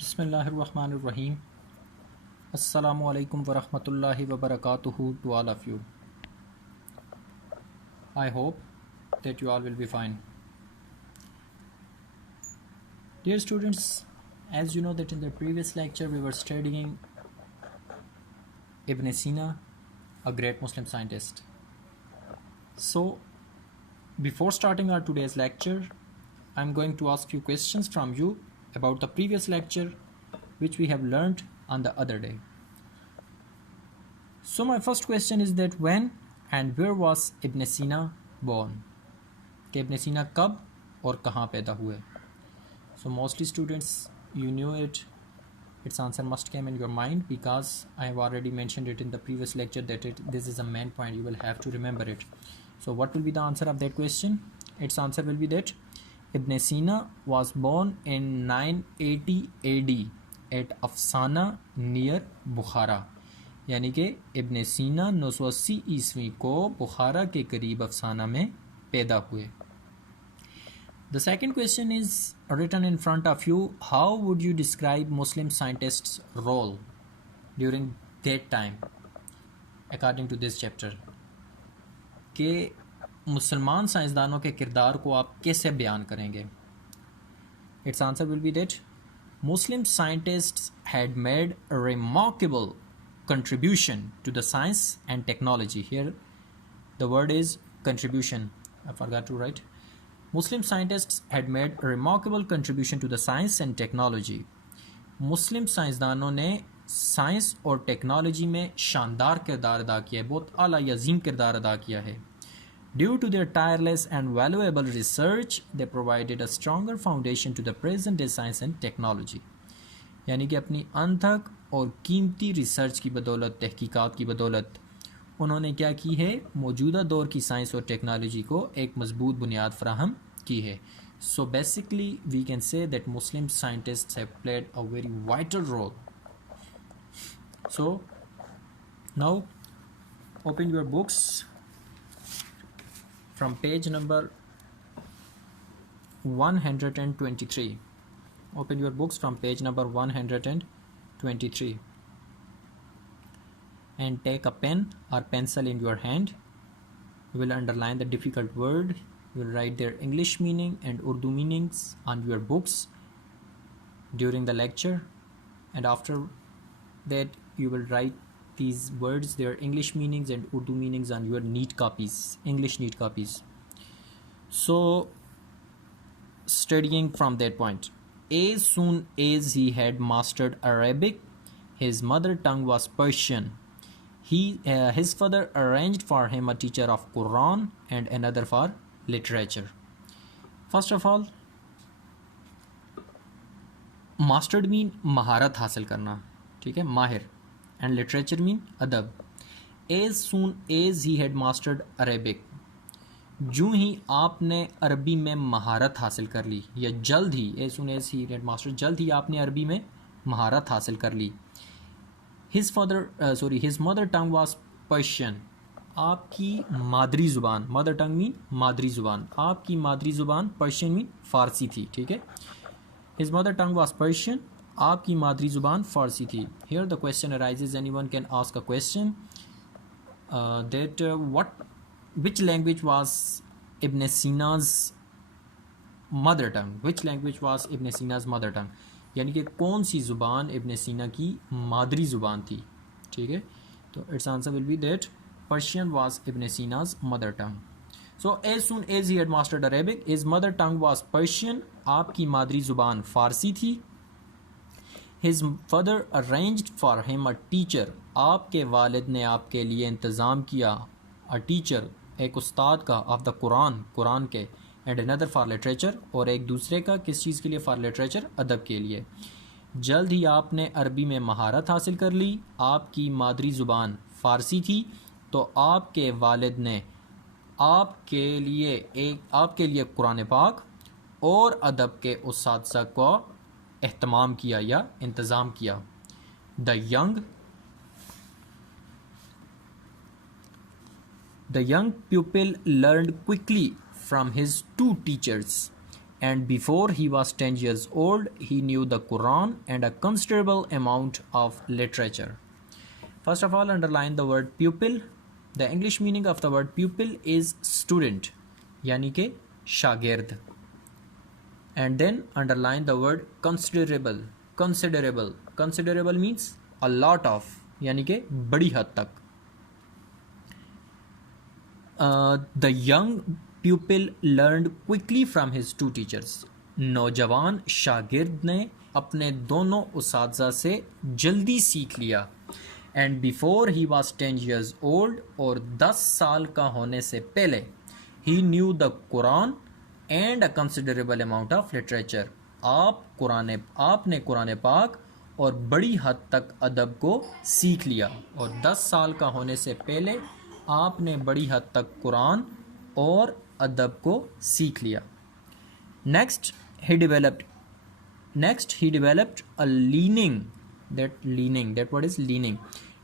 Bismillahirrahmanirrahim. Assalamu alaikum wa rahmatullahi wa barakatuhu to all of you. I hope that you all will be fine. Dear students, as you know that in the previous lecture we were studying Ibn Sina, a great Muslim scientist. So, before starting our today's lecture, I'm going to ask few questions from you about the previous lecture which we have learned on the other day. So my first question is that when and where was Ibn Sina born? कि Ibn Sina कब और कहाँ पैदा हुए? So mostly students, you knew it. Its answer must come in your mind because I have already mentioned it in the previous lecture that this is a main point. You will have to remember it. So what will be the answer of that question? Its answer will be that Ibn Sina was born in 980 AD at Afsana near Bukhara. यानी कि इब्न सीना 980 ईस्वी को बुखारा के करीब अफसाना में पैदा हुए. The second question is written in front of you. How would you describe Muslim scientists' role during that time according to this chapter? कि मुसलमान साइंसदानों के किरदार को आप कैसे बयान करेंगे? Its answer will be that Muslim scientists had made a remarkable contribution to the science and technology. Here the word is contribution. I forgot to write. Muslim scientists had made a remarkable contribution to the science and technology. मुस्लिम साइंसदानों ने science और technology में शानदार किरदार अदा किया है, बहुत आला अजीम किरदार अदा किया है. Due to their tireless and valuable research, they provided a stronger foundation to the present day science and technology. यानी कि अपनी अनथक और कीमती रिसर्च की बदौलत, तहकीकात की बदौलत उन्होंने क्या की है? मौजूदा दौर की साइंस और टेक्नोलॉजी को एक मजबूत बुनियाद फराहम की है. So basically we can say that Muslim scientists have played a very vital role. So now open your books from page number 123. Open your books from page number 123 and take a pen or pencil in your hand. You will underline the difficult word. You will write their English meaning and Urdu meanings on your books during the lecture, and after that you will write these words, their English meanings and Urdu meanings on your neat copies, English neat copies. So studying from that point, as soon as he had mastered Arabic, his mother tongue was Persian. His father arranged for him a teacher of Quran and another for literature. First of all, mastered mean महारत हासिल करना, ठीक है, माहिर, and literature mean अदब. As soon as he had mastered Arabic, जूँ ही आपने अरबी में महारत हासिल कर ली, या जल्द ही, as soon as he had mastered, जल्द ही आपने अरबी में महारत हासिल कर ली. His mother tongue was Persian. आपकी मादरी ज़ुबान, मदर टंग मीन मादरी ज़ुबान, आपकी मादरी ज़ुबान पर्शियन मीन फ़ारसी थी, ठीक है. His mother tongue was Persian. आपकी मादरी ज़ुबान फ़ारसी थी. Here the question arises, anyone can ask a question which language was Ibn Sina's mother tongue? Which language was Ibn Sina's mother tongue? यानी कि कौन सी ज़ुबान इब्न सीना की मादरी ज़ुबान थी, ठीक है. तो it's answer will be that Persian was Ibn Sina's mother tongue. So as soon as he had mastered Arabic, his mother tongue was Persian. आपकी मादरी ज़ुबान फ़ारसी थी. His father arranged for him a teacher. आपके वालिद ने आपके लिए इंतज़ाम किया a teacher, एक उस्ताद का, of the Quran, कुरान के, and another for literature, और एक दूसरे का किस चीज़ के लिए? for literature, अदब के लिए. जल्द ही आपने अरबी में महारत हासिल कर ली. आपकी मादरी ज़ुबान फ़ारसी थी, तो आपके वालिद ने आपके लिए कुरान पाक और अदब के उस्ताद को एहतमाम किया या इंतज़ाम किया. The young pupil learned quickly from his two teachers. and before he was 10 years old, he knew the Quran and a considerable amount of literature. First of all, underline the word pupil. The English meaning of the word pupil is student, यानी कि शागिर्द. And then underline the word considerable. Considerable means a lot of, यानी कि बड़ी हद तक. The young pupil learned quickly from his two teachers. नौजवान शागिर्द ने अपने दोनों उस्ताद से जल्दी सीख लिया. And before he was 10 years old, और 10 साल का होने से पहले, he knew the Quran and a considerable amount of literature. आपने कुरान पाक और बड़ी हद तक अदब को सीख लिया. और 10 साल का होने से पहले आपने बड़ी हद तक कुरान और अदब को सीख लिया. Next he developed a leaning. That what is leaning?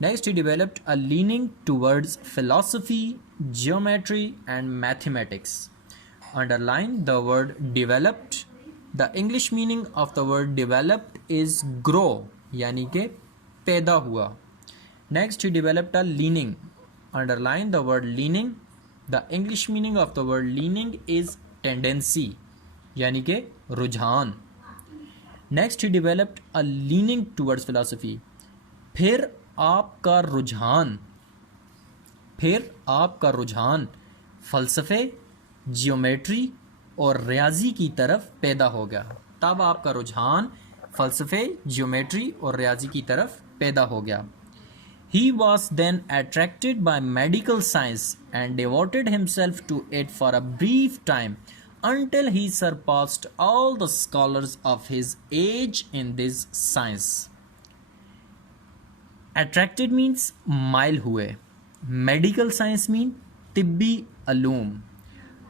Next he developed a leaning towards philosophy, geometry and mathematics. Underline the word developed. The English meaning of the word developed is grow, यानी कि पैदा हुआ. Next he developed a leaning. Underline the word leaning. The English meaning of the word leaning is tendency, यानी कि रुझान. Next he developed a leaning towards philosophy. फिर आपका रुझान फ़लसफ़े, जियोमेट्री और रियाजी की तरफ पैदा हो गया. तब आपका रुझान फ़लसफ़े, जियोमेट्री और रियाजी की तरफ पैदा हो गया. He was then attracted by medical science and devoted himself to it for a brief time until he surpassed all the scholars of his age in this science. Attracted means mile हुए. Medical science mean तिब्बी अलूम.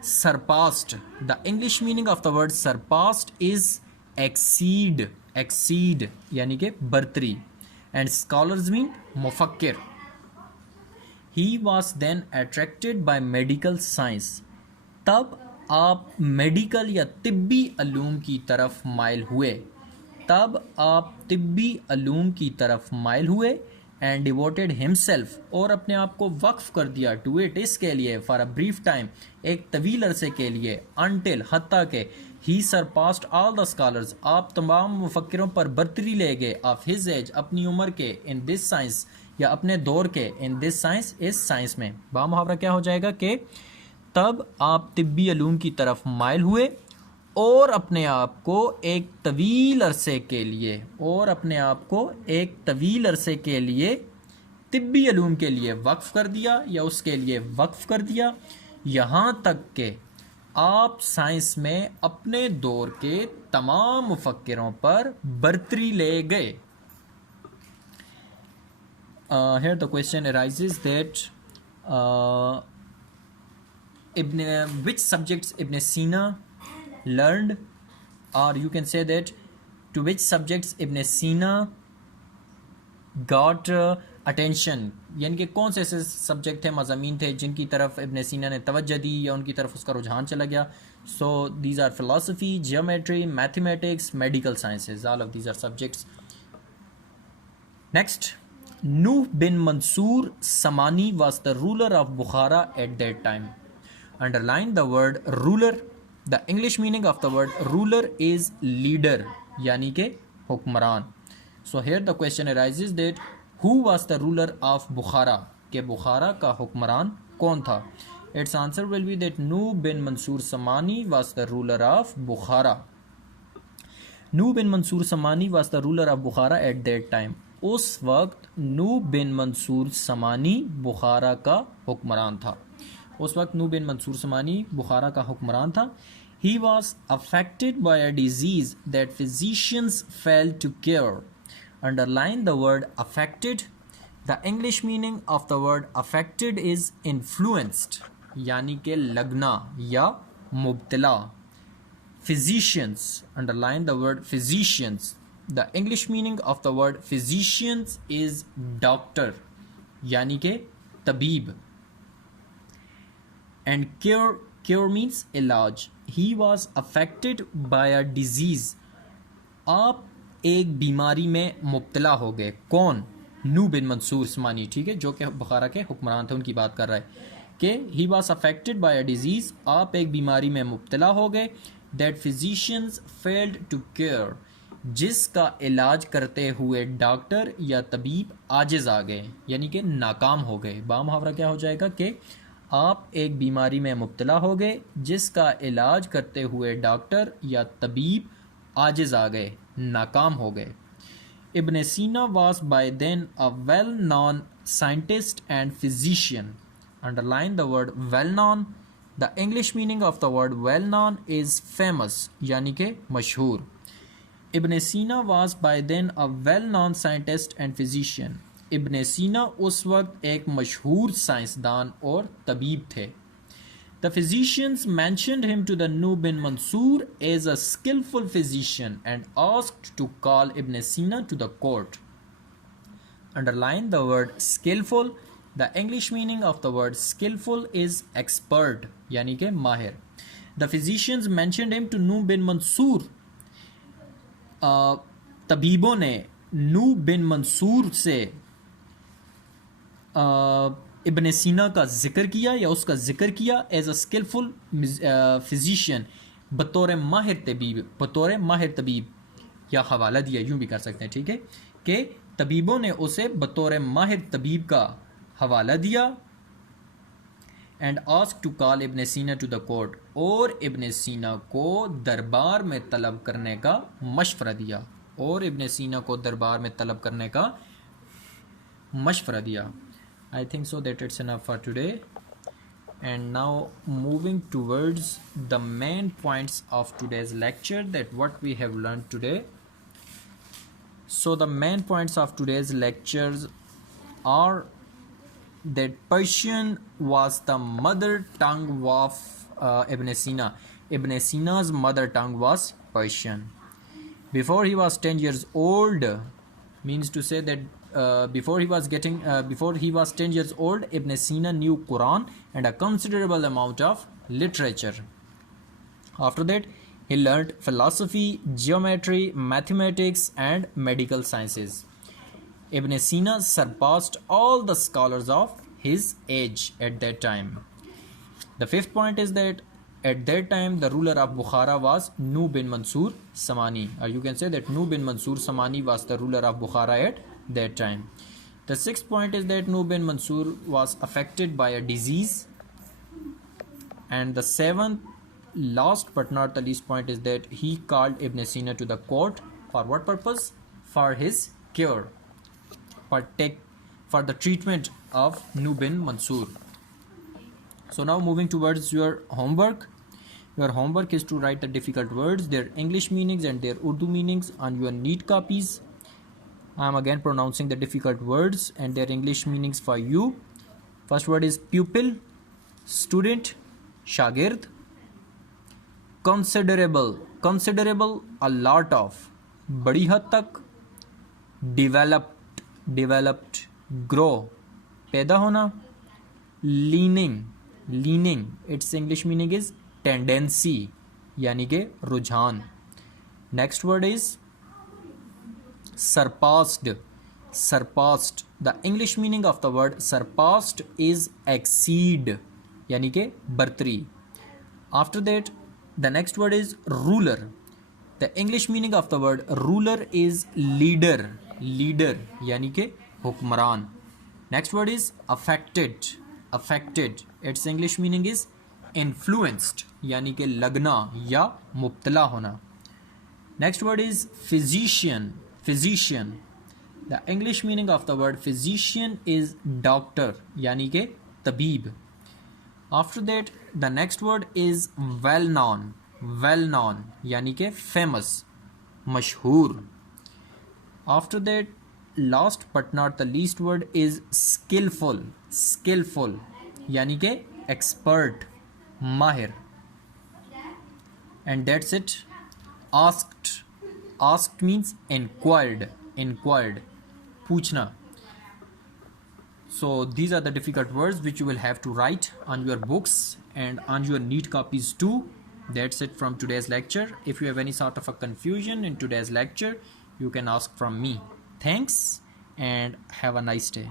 Surpassed. The English meaning of the word surpassed is exceed, यानी कि बर्तरी. And scholars mean मुफक्किर. He was then attracted by medical science. तब आप medical या तिब्बी अलूम की तरफ mile हुए. And devoted himself, और अपने आप को वक्फ कर दिया, टू इट, इसके लिए, फॉर अ ब्रीफ टाइम, एक तवील अरसे के लिए, अनटिल, हत्ता के, ही सरपास्ड ऑल द स्कॉलर्स, आप तमाम मुफक्किरों पर बर्तरी ले गए, ऑफ हिज एज, अपनी उम्र के, इन दिस साइंस, या अपने दौर के, इन दिस साइंस, इस साइंस में. बामुहावरा क्या हो जाएगा कि तब आप तिब्बी अलूम की तरफ माइल हुए और अपने आप को एक तवील अरसे के लिए तिब्बी अलूम के लिए वक्फ कर दिया, या उसके लिए वक्फ कर दिया, यहाँ तक कि आप साइंस में अपने दौर के तमाम मुफक्किरों पर बर्तरी ले गए. Here the question arises that which subjects Ibn Sina learned, or you can say that to which subjects Ibn Sina got attention, यानी कि कौन से ऐसे सब्जेक्ट थे, मज़ामीन थे जिनकी तरफ इब्न सीना ने तवज्जो दी या उनकी तरफ उसका रुझान चला गया. So these are philosophy, geometry, mathematics, medical sciences, all of these are subjects. Next, Nuh bin Mansur Samani was the ruler of Bukhara at that time. Underline the word ruler. The English meaning of the word ruler is leader, यानी के हुक्मरान. So here the question arises that who was the ruler of Bukhara? के बुखारा का हुक्मरान कौन था? Its answer will be that Nuh bin Mansur Samani was the ruler of Bukhara. Nuh bin Mansur Samani was the ruler of Bukhara at that time. उस वक्त नूह bin Mansur समानी बुखारा का हुक्मरान था. He was affected by a disease that physicians failed to cure. Underline the word affected. The English meaning of the word affected is influenced, यानी के लगना या मुब्तला. Physicians. Underline the word physicians. The English meaning of the word physicians is doctor, यानी के तबीब. And cure cure means इलाज. ही was affected by a disease. आप एक बीमारी में मुब्तला हो गए. कौन? नू बिन मंसूर उस्मानी, ठीक है, जो कि बुखारा के हुक्मरान थे, उनकी बात कर रहा है कि he was affected by a disease. आप एक बीमारी में मुब्तला हो गए. That physicians failed to cure. जिसका इलाज करते हुए डॉक्टर या तबीब आजिज़ आ गए, यानी कि नाकाम हो गए. बामुहावरा क्या हो जाएगा कि आप एक बीमारी में मुब्तला हो गए जिसका इलाज करते हुए डॉक्टर या तबीब आजिज़ आ गए, नाकाम हो गए. Ibn Sina was by then a well-known scientist and physician. Underline the word well-known. The English meaning of the word well-known is famous, यानी कि मशहूर. Ibn Sina was by then a well-known scientist and physician. Ibn Sina उस वक्त एक मशहूर साइंसदान और तबीब थे. The physicians mentioned him to the Nu bin Mansur as a skillful physician and asked to call Ibn Sina to the court. Underline the word skillful. The English meaning of the word skillful is expert, यानी कि माहिर. The physicians mentioned him to Nu bin Mansur. तबीबों ने नू बिन मंसूर से इब्न सीना का जिक्र किया या उसका जिक्र किया एज अ स्किलफुल फिजिशियन, बतौर माहिर तबीब, या हवाला दिया, यूं भी कर सकते हैं, ठीक है, कि तबीबों ने उसे बतौर माहिर तबीब का हवाला दिया. एंड आस्क टू कॉल इब्न सीना टू द कोर्ट. और इब्न सीना को दरबार में तलब करने का मशवरा दिया. और इब्न सीना को दरबार में तलब करने का मशवरा दिया. I think so that it's enough for today. And now moving towards the main points of today's lecture, that what we have learned today. So the main points of today's lectures are that Persian was the mother tongue of Ibn Sina. Ibn Sina's mother tongue was Persian. Before he was 10 years old, means to say that before he was 10 years old, Ibn Sina knew Quran and a considerable amount of literature. After that, he learnt philosophy, geometry, mathematics and medical sciences. Ibn Sina surpassed all the scholars of his age at that time. The fifth point is that at that time the ruler of Bukhara was Nu bin Mansur Samani, or you can say that Nu bin Mansur Samani was the ruler of Bukhara at that time. The sixth point is that Nu bin Mansur was affected by a disease. And the seventh, last but not the least point, is that he called Ibn Sina to the court. For what purpose? For his cure, for the treatment of Nu bin Mansur. So now moving towards your homework. Your homework is to write the difficult words, their English meanings and their Urdu meanings on your neat copies. I am again pronouncing the difficult words and their English meanings for you. First word is pupil, student, shagird. Considerable, a lot of, badi had tak. Developed, grow, पैदा होना. Leaning, its English meaning is tendency, यानी के रुझान. Next word is surpassed. The English meaning of the word surpassed is exceed, यानी के बर्तरी. After that, the next word is ruler. The English meaning of the word ruler is leader, यानी के हुक्मरान. Next word is affected. Its English meaning is influenced, यानी के लगना या मुब्तला होना. Next word is physician. The English meaning of the word physician is doctor, यानी के तबीब. After that, the next word is well-known, यानी के famous, मशहूर. After that, last but not the least word is skillful, यानी के expert, माहिर. And that's it. Asked means inquired, पूछना. So these are the difficult words which you will have to write on your books and on your neat copies too. That's it from today's lecture. If you have any sort of a confusion in today's lecture, you can ask from me. Thanks and have a nice day.